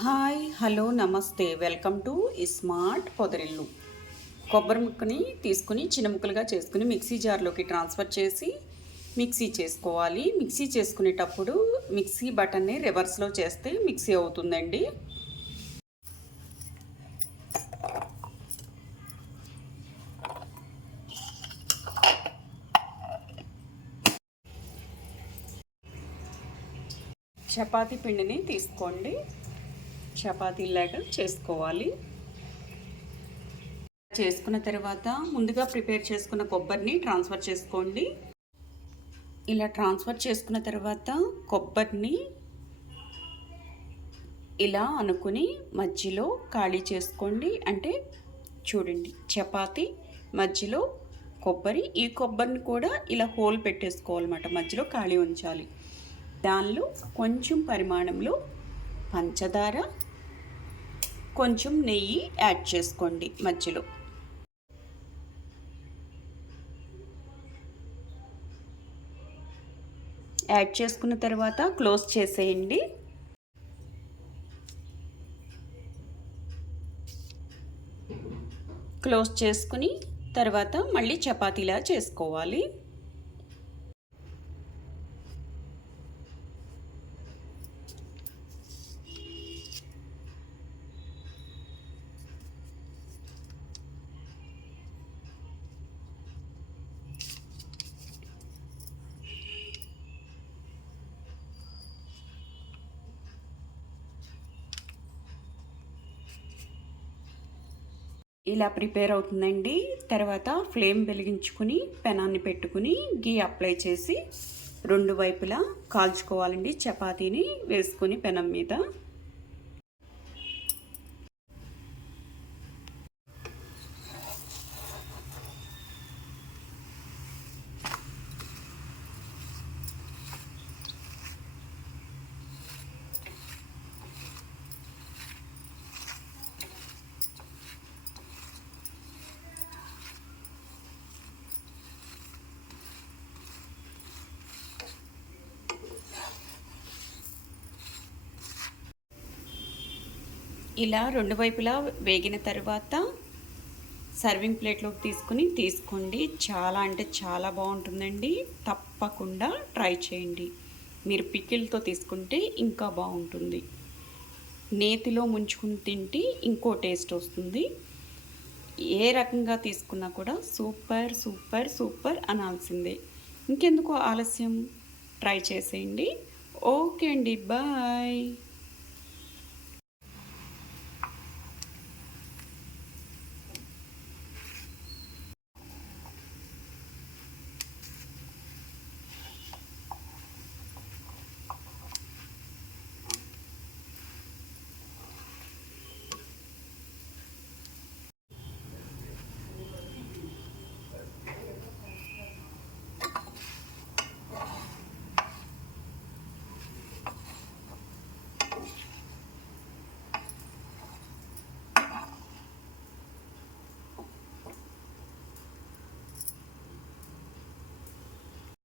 Hi hello నమస్తే. Welcome to smart పొదరిల్లు. కొబ్బరి ముక్కని తీసుకుని చిన్న ముక్కలుగా చేసుకుని మిక్సీ జార్లోకి ట్రాన్స్ఫర్ చేసి మిక్సీ చేసుకోవాలి. మిక్సీ చేసుకునేటప్పుడు మిక్సీ బటన్ని రివర్స్లో చేస్తే మిక్సీ అవుతుందండి. చపాతీ పిండిని తీసుకోండి. చపాతీలాగా చేసుకోవాలి. చేసుకున్న తర్వాత ముందుగా ప్రిపేర్ చేసుకున్న కొబ్బరిని ట్రాన్స్ఫర్ చేసుకోండి. ఇలా ట్రాన్స్ఫర్ చేసుకున్న తర్వాత కొబ్బరిని ఇలా అనుకుని మధ్యలో ఖాళీ చేసుకోండి. అంటే చూడండి చపాతి మధ్యలో కొబ్బరి. ఈ కొబ్బరిని కూడా ఇలా హోల్ పెట్టేసుకోవాలన్నమాట. మధ్యలో ఖాళీ ఉంచాలి. దానిలో కొంచెం పరిమాణంలో పంచదార కొంచెం నెయ్యి యాడ్ చేసుకోండి మధ్యలో. యాడ్ చేసుకున్న తర్వాత క్లోజ్ చేసేయండి. క్లోజ్ చేసుకుని తర్వాత మళ్ళీ చపాతీలా చేసుకోవాలి. ఇలా ప్రిపేర్ అవుతుందండి. తర్వాత ఫ్లేమ్ వెలిగించుకుని పెనాన్ని పెట్టుకుని గీ అప్లై చేసి రెండు వైపులా కాల్చుకోవాలండి. చపాతీని వేసుకొని పెనం మీద. ఇలా రెండు వైపులా వేగిన తర్వాత సర్వింగ్ ప్లేట్లోకి తీసుకుని తీసుకోండి. చాలా అంటే చాలా బాగుంటుందండి. తప్పకుండా ట్రై చేయండి. మీరు పికిల్తో తీసుకుంటే ఇంకా బాగుంటుంది. నేతిలో ముంచుకుని తింటే ఇంకో టేస్ట్ వస్తుంది. ఏ రకంగా తీసుకున్నా కూడా సూపర్ సూపర్ సూపర్ అనాల్సిందే. ఇంకెందుకు ఆలస్యం? ట్రై చేసేయండి. ఓకే అండి. బాయ్.